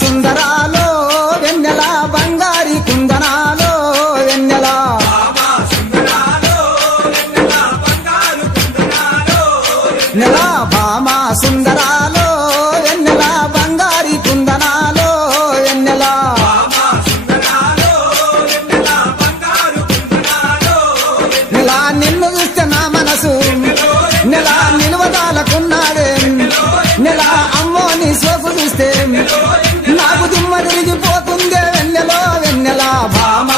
సుందరాలో వెన్నెల బంగారి కుందనాలో వెన్నెల నెల భామ సుందరాలో వెన్నెల బంగారి కుందనాలో వెన్నెల నెల నిన్ను చూస్తే నా మనసు నెల నిలువదాలకున్నాడే నెల అమ్మో నీ సోకు చూస్తే నాకు దిమ్మ తిరిగిపోతుందే వెన్నెలో వెన్నెల భామ